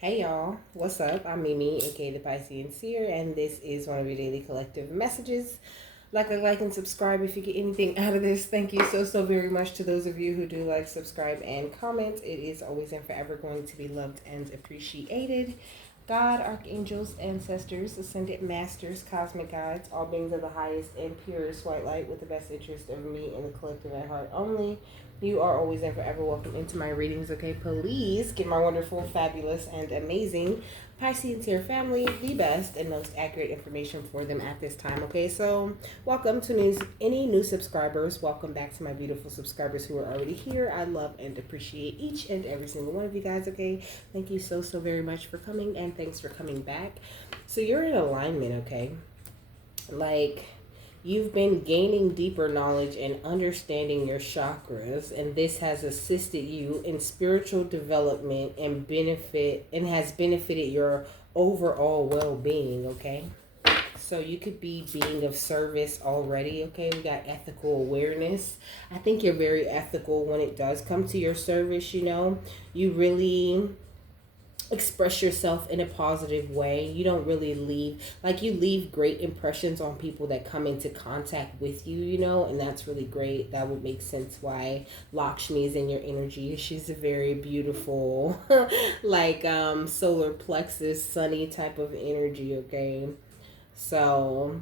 Hey y'all, what's up? I'm Mimi, aka the Piscean Seer, and this is one of your daily collective messages. Like, and subscribe if you get anything out of this. Thank you so very much to those of you who do like, subscribe, and comment. It is always and forever going to be loved and appreciated. God, archangels, ancestors, ascended masters, cosmic guides, all beings of the highest and purest white light with the best interest of me and the collective at heart only. You are always and forever welcome into my readings, okay? Please give my wonderful, fabulous, and amazing Piscean Tier family the best and most accurate information for them at this time, okay? So, welcome to any new subscribers. Welcome back to my beautiful subscribers who are already here. I love and appreciate each and every single one of you guys, okay? Thank you so very much for coming, and thanks for coming back. So, you're in alignment, okay? Like, you've been gaining deeper knowledge and understanding your chakras, and this has assisted you in spiritual development and has benefited your overall well-being, okay? So you could be being of service already, okay? We got ethical awareness. I think you're very ethical when it does come to your service, you know. You really express yourself in a positive way. You don't really you leave great impressions on people that come into contact with you, you know, and that's really great. That would make sense why Lakshmi is in your energy. She's a very beautiful solar plexus sunny type of energy, okay? So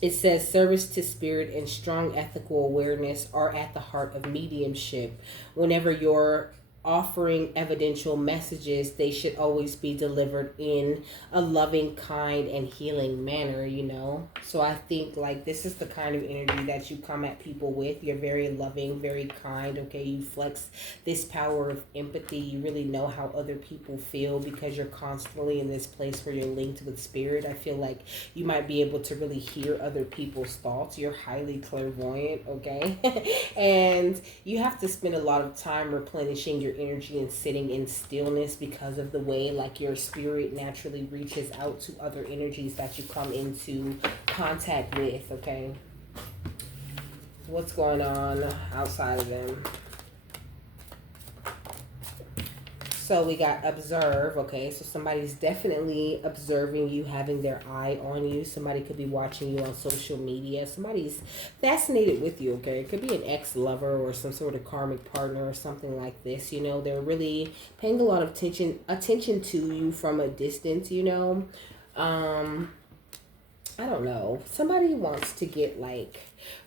it says service to spirit and strong ethical awareness are at the heart of mediumship. Whenever you're offering evidential messages, they should always be delivered in a loving, kind, and healing manner, you know? So I think like this is the kind of energy that you come at people with. You're very loving, very kind, okay? You flex this power of empathy. You really know how other people feel because you're constantly in this place where you're linked with spirit. I feel like you might be able to really hear other people's thoughts. You're highly clairvoyant, okay? And you have to spend a lot of time replenishing your energy and sitting in stillness because of the way like your spirit naturally reaches out to other energies that you come into contact with, okay? What's going on outside of them? So we got observe, okay? So somebody's definitely observing you, having their eye on you. Somebody could be watching you on social media. Somebody's fascinated with you, okay? It could be an ex-lover or some sort of karmic partner or something like this, you know? They're really paying a lot of attention to you from a distance, you know? I don't know. Somebody wants to get like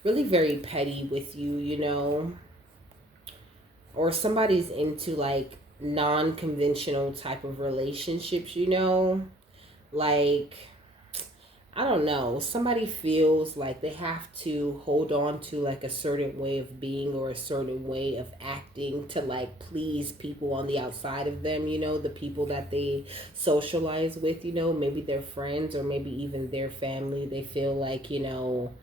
really very petty with you, you know? Or somebody's into like non-conventional type of relationships, you know, like I don't know, somebody feels like they have to hold on to like a certain way of being or a certain way of acting to like please people on the outside of them, you know, the people that they socialize with, you know, maybe their friends or maybe even their family. They feel like, you know,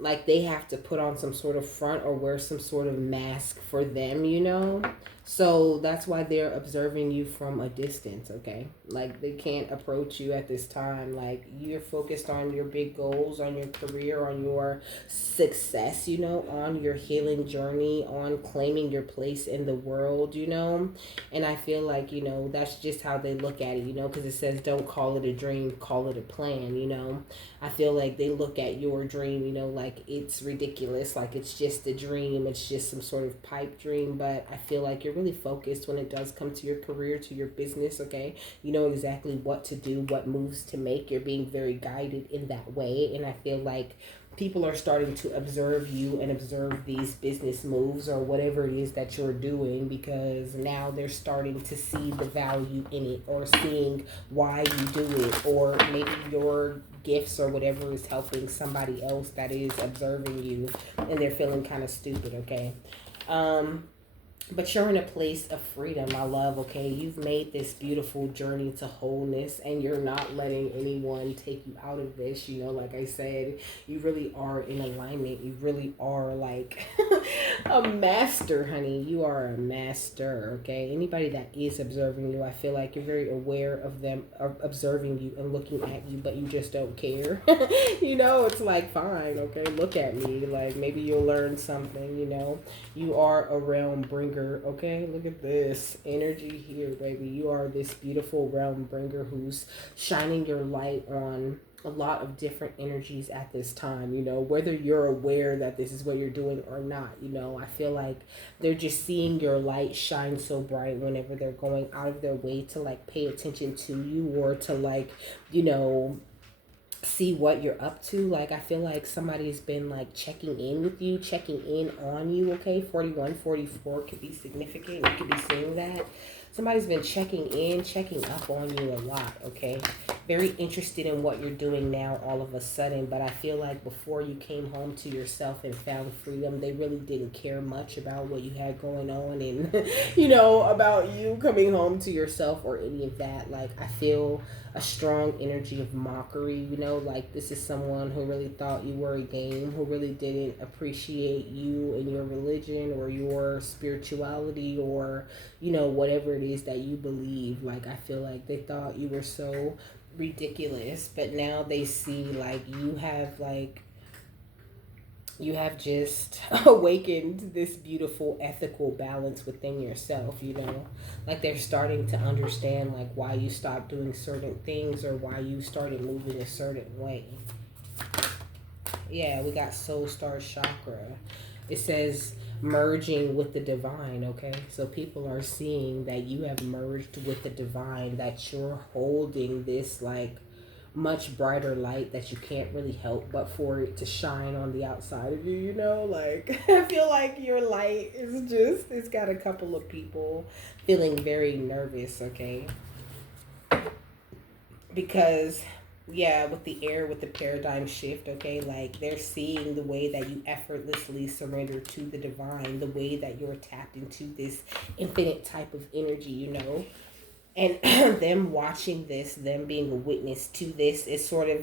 like they have to put on some sort of front or wear some sort of mask for them, you know? So that's why they're observing you from a distance, okay? Like they can't approach you at this time. Like you're focused on your big goals, on your career, on your success, you know, on your healing journey, on claiming your place in the world, you know? And I feel like, you know, that's just how they look at it, you know, because it says don't call it a dream, call it a plan, you know? I feel like they look at your dream, you know, like it's ridiculous, like it's just a dream, it's just some sort of pipe dream, but I feel like you're really focused when it does come to your career, to your business, okay? You know exactly what to do, what moves to make. You're being very guided in that way, and I feel like people are starting to observe you and observe these business moves or whatever it is that you're doing because now they're starting to see the value in it or seeing why you do it, or maybe your gifts or whatever is helping somebody else that is observing you and they're feeling kind of stupid, okay? But you're in a place of freedom, my love, okay? You've made this beautiful journey to wholeness and you're not letting anyone take you out of this, you know, like I said, you really are in alignment. You really are like a master, honey. You are a master, okay? Anybody that is observing you, I feel like you're very aware of them observing you and looking at you, but you just don't care. You know, it's like, fine, okay, look at me. Like, maybe you'll learn something, you know? You are a realm bringer bringer, okay? Look at this energy here, baby. You are this beautiful realm bringer who's shining your light on a lot of different energies at this time, you know, whether you're aware that this is what you're doing or not. You know, I feel like they're just seeing your light shine so bright whenever they're going out of their way to like pay attention to you, or to like, you know, see what you're up to. Like, I feel like somebody's been like checking in with you, checking in on you, okay? 41, 44 could be significant. You could be seeing that. Somebody's been checking in, checking up on you a lot, okay? Very interested in what you're doing now all of a sudden, but I feel like before you came home to yourself and found freedom, they really didn't care much about what you had going on and, you know, about you coming home to yourself or any of that. Like, I feel a strong energy of mockery, you know, like this is someone who really thought you were a game, who really didn't appreciate you and your religion or your spirituality, or, you know, whatever it is that you believe. Like, I feel like they thought you were so ridiculous, but now they see like you have just awakened this beautiful ethical balance within yourself, you know. Like, they're starting to understand like why you stopped doing certain things or why you started moving a certain way. Yeah, we got soul star chakra. It says merging with the divine, okay? So people are seeing that you have merged with the divine, that you're holding this like much brighter light that you can't really help but for it to shine on the outside of you, you know? Like, I feel like your light is just, it's got a couple of people feeling very nervous, okay? Because, yeah, with the air, with the paradigm shift, okay, like they're seeing the way that you effortlessly surrender to the divine, the way that you're tapped into this infinite type of energy, you know? And them watching this, them being a witness to this, is sort of,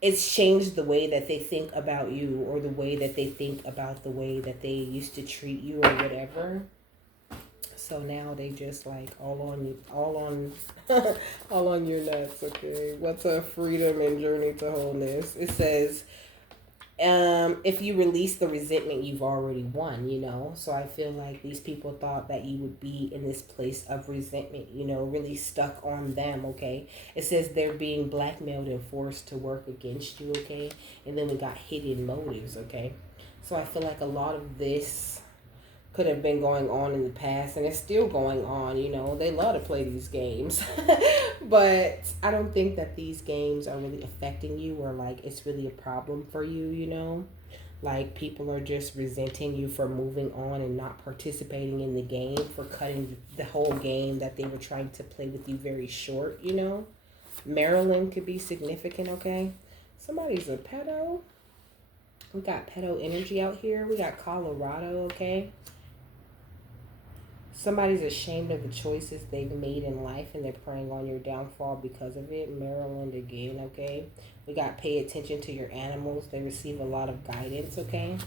it's changed the way that they think about you, or the way that they think about the way that they used to treat you or whatever. So now they just like all on you, all on all on your nuts, okay? What's a freedom and journey to wholeness? It says, if you release the resentment, you've already won, you know? So I feel like these people thought that you would be in this place of resentment, you know, really stuck on them, okay? It says they're being blackmailed and forced to work against you, okay? And then we got hidden motives, okay? So I feel like a lot of this could have been going on in the past, and it's still going on, you know. They love to play these games. But I don't think that these games are really affecting you, or like it's really a problem for you, you know. Like, people are just resenting you for moving on and not participating in the game, for cutting the whole game that they were trying to play with you very short, you know. Maryland could be significant, okay? Somebody's a pedo. We got pedo energy out here. We got Colorado, okay? Somebody's ashamed of the choices they've made in life, and they're preying on your downfall because of it. Maryland again, okay? We got pay attention to your animals. They receive a lot of guidance, okay?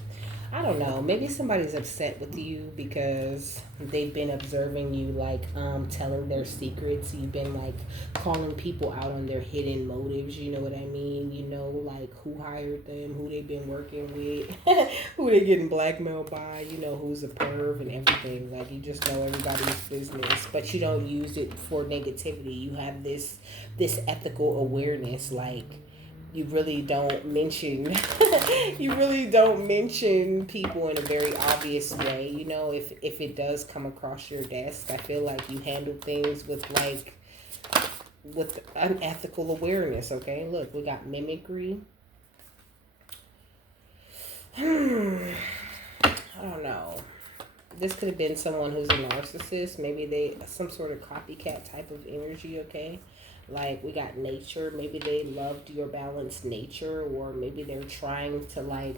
I don't know. Maybe somebody's upset with you because they've been observing you, like, telling their secrets. You've been, like, calling people out on their hidden motives. You know what I mean? You know, like, who hired them, who they've been working with, who they getting blackmailed by, you know, who's a perv and everything. Like, you just know everybody's business, but you don't use it for negativity. You have this ethical awareness, like, you really don't mention you really don't mention people in a very obvious way, you know. If it does come across your desk, I feel like you handle things with an ethical awareness, okay? Look, we got mimicry. I don't know. This could have been someone who's a narcissist. Maybe they some sort of copycat type of energy, okay? Like, we got nature. Maybe they loved your balanced nature, or maybe they're trying to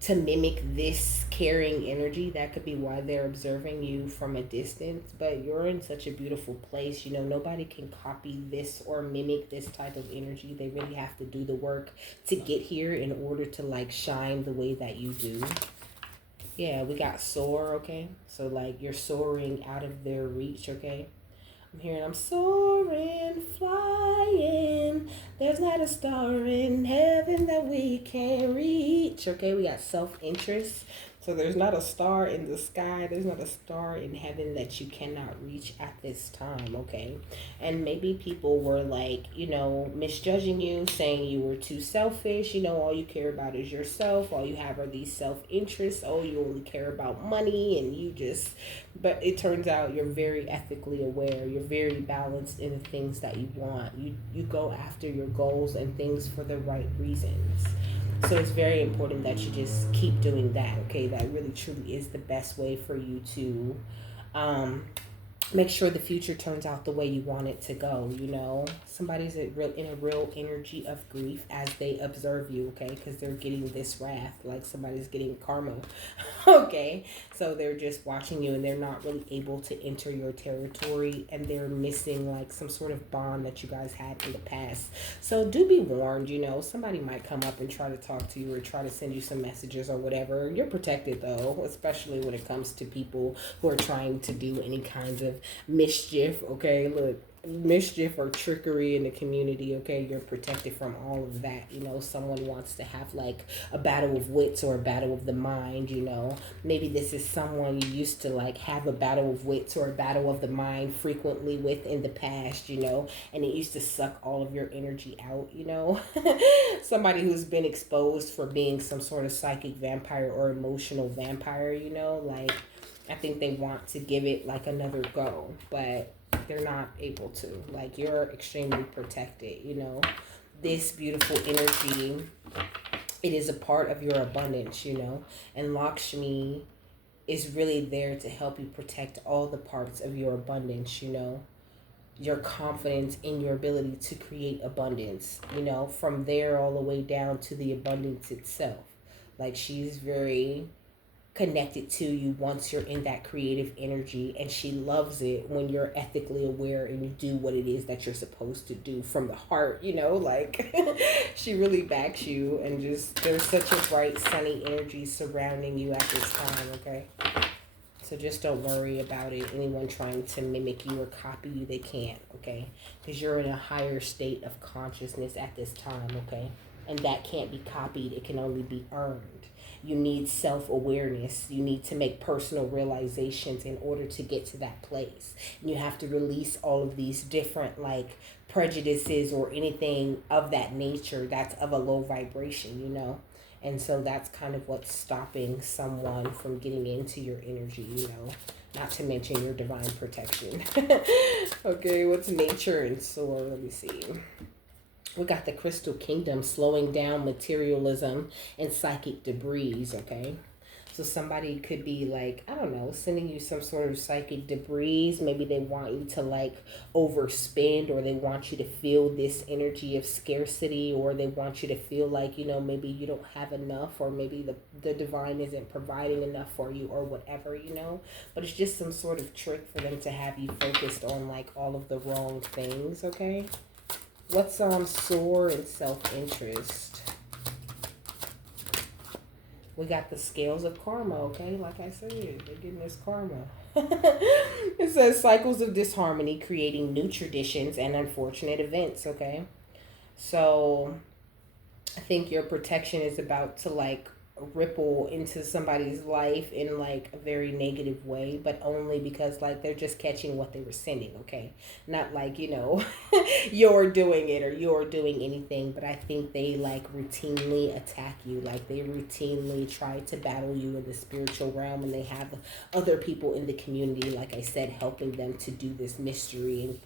to mimic this caring energy. That could be why they're observing you from a distance. But you're in such a beautiful place, you know. Nobody can copy this or mimic this type of energy. They really have to do the work to get here in order to like shine the way that you do. Yeah, we got soar, okay? So like you're soaring out of their reach, okay? I'm hearing I'm soaring, flying. There's not a star in heaven that we can reach. Okay, we got self-interest. So there's not a star in the sky, there's not a star in heaven that you cannot reach at this time, okay? And maybe people were like, misjudging you, saying you were too selfish, all you care about is yourself, all you have are these self interests, oh, you only care about money, and you just, but it turns out you're very ethically aware, you're very balanced in the things that you want. You go after your goals and things for the right reasons. So it's very important that you just keep doing that, okay? That really truly is the best way for you to um, make sure the future turns out the way you want it to go. Somebody's in a real energy of grief as they observe you, okay? Because they're getting this wrath, like somebody's getting karma. Okay, so they're just watching you and they're not really able to enter your territory, and they're missing like some sort of bond that you guys had in the past. So do be warned, somebody might come up and try to talk to you or try to send you some messages or whatever. You're protected though, especially when it comes to people who are trying to do any kinds of mischief. Okay, look, mischief or trickery in the community, okay, you're protected from all of that. Someone wants to have like a battle of wits or a battle of the mind. Maybe this is someone you used to like have a battle of wits or a battle of the mind frequently with in the past, and it used to suck all of your energy out. Somebody who's been exposed for being some sort of psychic vampire or emotional vampire, like I think they want to give it like another go, but they're not able to. Like, you're extremely protected. This beautiful energy, it is a part of your abundance, and Lakshmi is really there to help you protect all the parts of your abundance, your confidence in your ability to create abundance, from there all the way down to the abundance itself. Like, she's very connected to you once you're in that creative energy, and she loves it when you're ethically aware and you do what it is that you're supposed to do from the heart, like she really backs you, and just there's such a bright sunny energy surrounding you at this time, okay? So just don't worry about it. Anyone trying to mimic you or copy you, they can't, okay? Because you're in a higher state of consciousness at this time, okay? And that can't be copied. It can only be earned. You need self-awareness. You need to make personal realizations in order to get to that place. And you have to release all of these different like prejudices or anything of that nature that's of a low vibration, And so that's kind of what's stopping someone from getting into your energy, not to mention your divine protection. Okay, what's nature and soar? Let me see. We got the crystal kingdom, slowing down materialism and psychic debris, okay? So somebody could be like, I don't know, sending you some sort of psychic debris. Maybe they want you to like overspend, or they want you to feel this energy of scarcity, or they want you to feel like, maybe you don't have enough, or maybe the divine isn't providing enough for you, or whatever, But it's just some sort of trick for them to have you focused on like all of the wrong things, okay? What's soar and self-interest? We got the scales of karma, okay? Like I said, they're getting this karma. It says cycles of disharmony, creating new traditions and unfortunate events, okay? So I think your protection is about to like ripple into somebody's life in like a very negative way, but only because like they're just catching what they were sending, okay? Not like, you're doing it or you're doing anything, but I think they like routinely attack you. Like they routinely try to battle you in the spiritual realm, and they have other people in the community, like I said, helping them to do this mystery and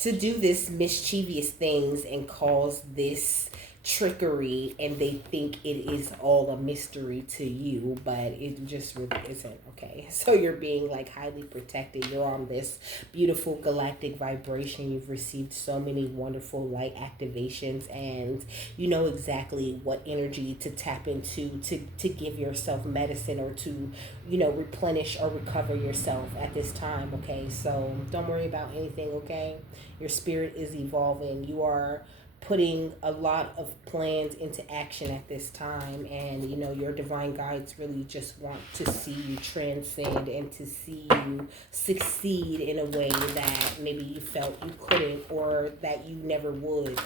to do this mischievous things and cause this trickery, and they think it is all a mystery to you, but it just really isn't, okay? So you're being like highly protected. You're on this beautiful galactic vibration. You've received so many wonderful light activations, and you know exactly what energy to tap into to give yourself medicine, or to replenish or recover yourself at this time, okay? So don't worry about anything, okay? Your spirit is evolving. You are putting a lot of plans into action at this time, and your divine guides really just want to see you transcend and to see you succeed in a way that maybe you felt you couldn't, or that you never would.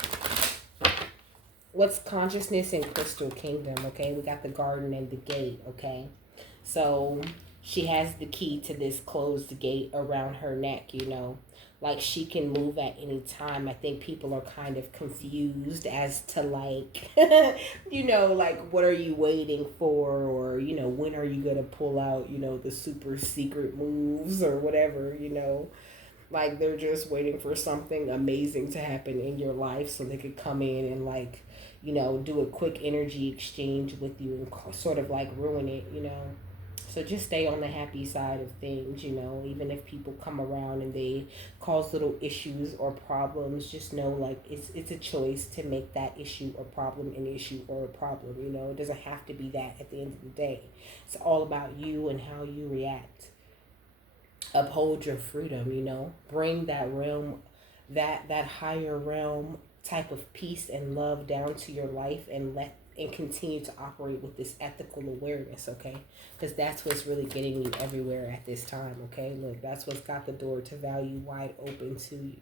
What's consciousness and crystal kingdom? Okay, we got the garden and the gate, okay? So she has the key to this closed gate around her neck, you know. Like she can move at any time. I think people are kind of confused as to like, you know, like what are you waiting for, or you know, when are you gonna pull out, you know, the super secret moves or whatever, you know. Like they're just waiting for something amazing to happen in your life so they could come in and like, you know, do a quick energy exchange with you and sort of like ruin it, you know. So just stay on the happy side of things, you know, even if people come around and they cause little issues or problems, just know like it's a choice to make that issue or problem an issue or a problem, you know. It doesn't have to be that at the end of the day. It's all about you and how you react. Uphold your freedom, you know. Bring that realm, that higher realm type of peace and love down to your life, and let and continue to operate with this ethical awareness, okay? Because that's what's really getting you everywhere at this time, okay? Look, that's what's got the door to value wide open to you.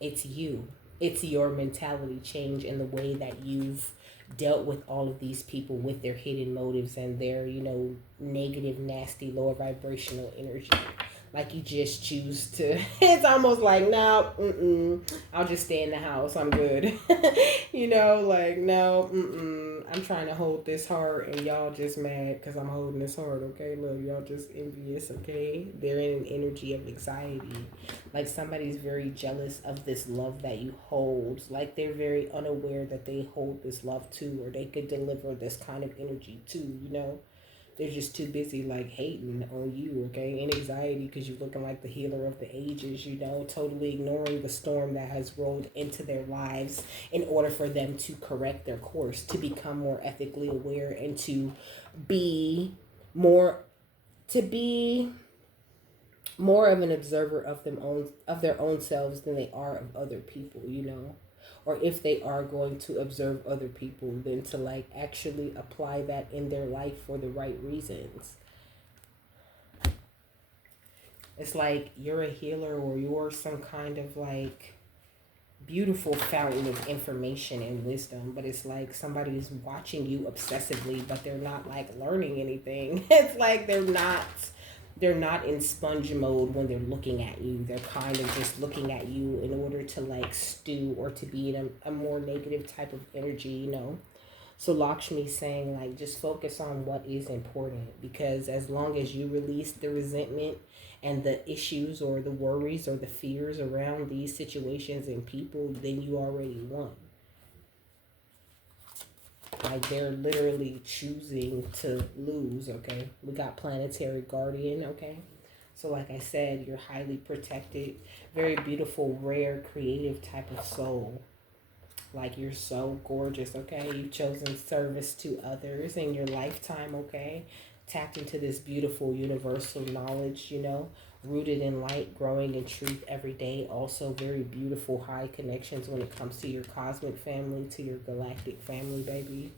It's you. It's your mentality change and the way that you've dealt with all of these people with their hidden motives and their, you know, negative, nasty, lower vibrational energy. Like you just choose to, it's almost like, no, I'll just stay in the house. I'm good. You know, like, no, I'm trying to hold this heart and y'all just mad because I'm holding this heart, okay? Look, y'all just envious, okay? They're in an energy of anxiety. Like somebody's very jealous of this love that you hold. Like they're very unaware that they hold this love too, or they could deliver this kind of energy too, you know? They're just too busy like hating on you, okay? And anxiety because you're looking like the healer of the ages, you know, totally ignoring the storm that has rolled into their lives in order for them to correct their course, to become more ethically aware and to be more to be more of an observer of their own selves than they are of other people, you know. Or if they are going to observe other people, then to like actually apply that in their life for the right reasons. It's like you're a healer or you're some kind of like beautiful fountain of information and wisdom, but it's like somebody's watching you obsessively, but they're not like learning anything. It's like they're not in sponge mode when they're looking at you. They're kind of just looking at you in order to like stew or to be in a more negative type of energy, you know. So Lakshmi's saying like just focus on what is important, because as long as you release the resentment and the issues or the worries or the fears around these situations and people, then you already won. Like they're literally choosing to lose, okay? We got planetary guardian, okay? So like I said, you're highly protected, very beautiful, rare, creative type of soul. Like you're so gorgeous, okay? You've chosen service to others in your lifetime, okay? Tapped into this beautiful universal knowledge, you know, rooted in light, growing in truth every day. Also very beautiful high connections when it comes to your cosmic family, to your galactic family, baby.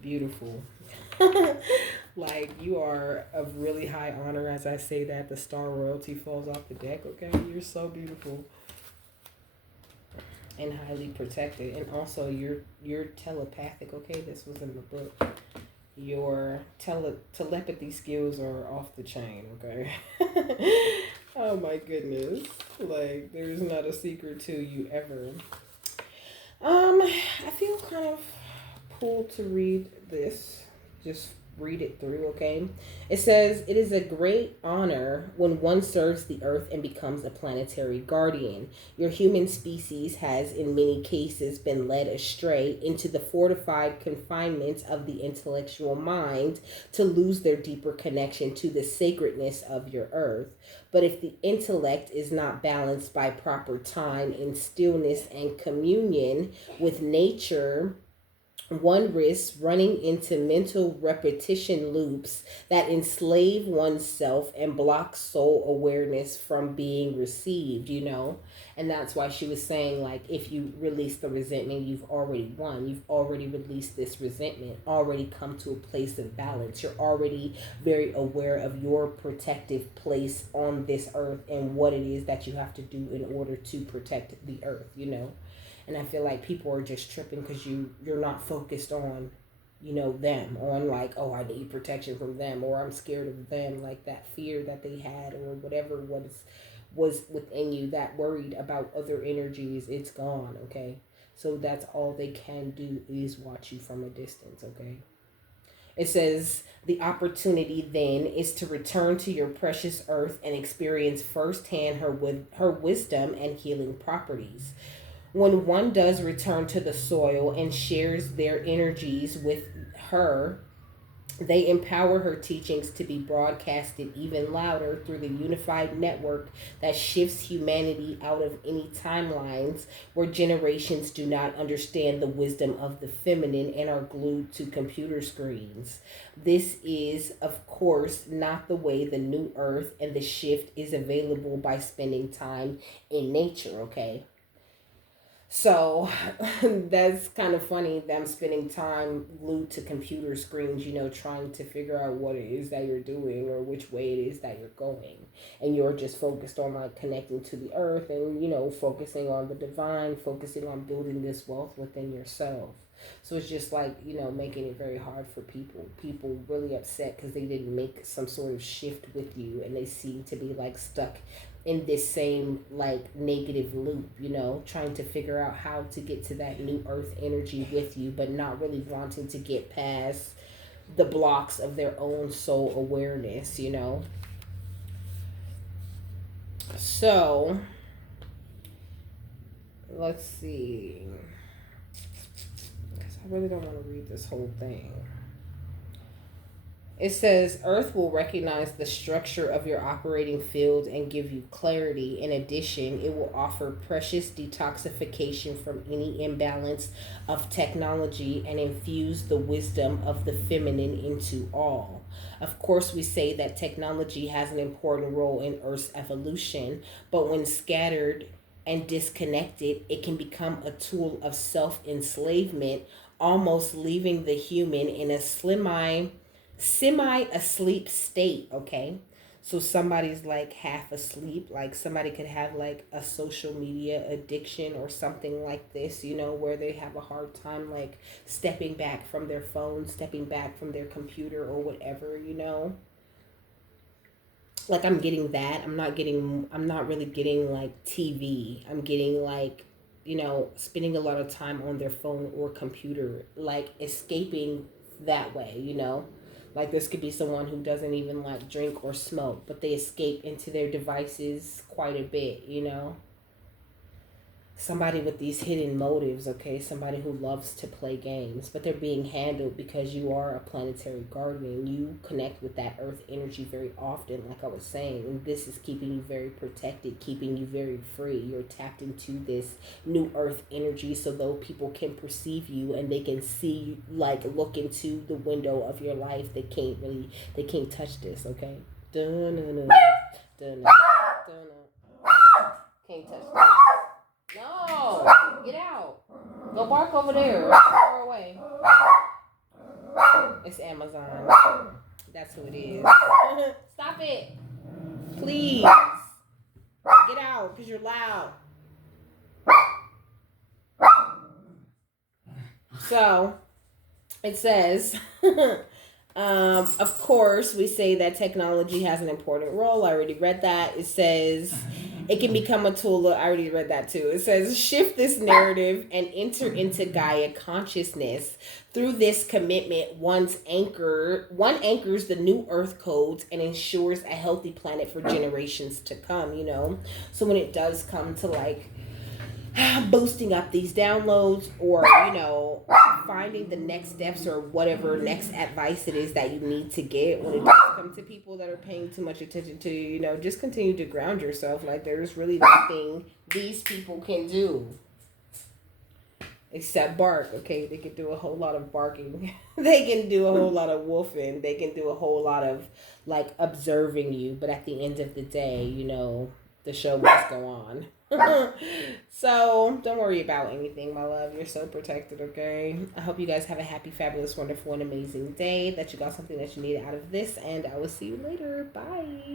Beautiful. Like you are of really high honor as I say that the star royalty falls off the deck, okay? You're so beautiful and highly protected, and also you're telepathic, okay? This was in the book. Your telepathy skills are off the chain, okay? Oh my goodness. Like there's not a secret to you ever. I feel kind of pulled to read this. Just read it through, okay? It says, it is a great honor when one serves the earth and becomes a planetary guardian. Your human species has, in many cases, been led astray into the fortified confinements of the intellectual mind to lose their deeper connection to the sacredness of your earth. But if the intellect is not balanced by proper time in stillness and communion with nature, one risks running into mental repetition loops that enslave oneself and block soul awareness from being received, you know? And that's why she was saying, like, if you release the resentment, you've already won. You've already released this resentment, already come to a place of balance. You're already very aware of your protective place on this earth and what it is that you have to do in order to protect the earth, you know? And I feel like people are just tripping because you're not focused on them, on like, oh, I need protection from them, or I'm scared of them, like that fear that they had, or whatever was within you that worried about other energies, it's gone, okay? So that's all they can do is watch you from a distance, okay? It says the opportunity then is to return to your precious earth and experience firsthand her wisdom and healing properties. When one does return to the soil and shares their energies with her, they empower her teachings to be broadcasted even louder through the unified network that shifts humanity out of any timelines where generations do not understand the wisdom of the feminine and are glued to computer screens. This is, of course, not the way the new earth, and the shift is available by spending time in nature, okay? So that's kind of funny, them spending time glued to computer screens, trying to figure out what it is that you're doing or which way it is that you're going. And you're just focused on like connecting to the earth and, focusing on the divine, focusing on building this wealth within yourself. So it's just like, making it very hard for people. People really upset because they didn't make some sort of shift with you, and they seem to be like stuck in this same like negative loop, trying to figure out how to get to that new earth energy with you, but not really wanting to get past the blocks of their own soul awareness. So let's see. Because I really don't want to read this whole thing. It says Earth will recognize the structure of your operating field and give you clarity. In addition, it will offer precious detoxification from any imbalance of technology and infuse the wisdom of the feminine into all. Of course, we say that technology has an important role in Earth's evolution, but when scattered and disconnected, it can become a tool of self enslavement, almost leaving the human in a semi asleep state, okay? So somebody's like half asleep, like somebody could have like a social media addiction or something like this, where they have a hard time like stepping back from their phone, stepping back from their computer or whatever. Like I'm getting that. I'm not really getting like TV. I'm getting like, spending a lot of time on their phone or computer, like escaping that way. Like this could be someone who doesn't even like drink or smoke, but they escape into their devices quite a bit. Somebody with these hidden motives, okay? Somebody who loves to play games, but they're being handled because you are a planetary guardian. You connect with that earth energy very often, like I was saying, and this is keeping you very protected, keeping you very free. You're tapped into this new earth energy, so though people can perceive you and they can see, like, look into the window of your life, they can't touch this, okay? Dun-na-na, dun-na, dun-na. Can't touch this. No, get out. Go bark over there. Far away. It's Amazon. That's who it is. Stop it. Please. Get out because you're loud. So, it says, of course, we say that technology has an important role. I already read that. It says it can become a tool. I already read that too. It says shift this narrative and enter into Gaia consciousness. Through this commitment, one anchors the new earth codes and ensures a healthy planet for generations to come. So when it does come to like boosting up these downloads, or finding the next steps or whatever next advice it is that you need to get, when it does come to people that are paying too much attention to you, just continue to ground yourself. Like there's really nothing these people can do except bark. Okay, they can do a whole lot of barking. They can do a whole lot of wolfing. They can do a whole lot of like observing you, but at the end of the day, the show must go on. So don't worry about anything, my love. You're so protected, okay? I hope you guys have a happy, fabulous, wonderful, and amazing day, that you got something that you needed out of this, and I will see you later. Bye.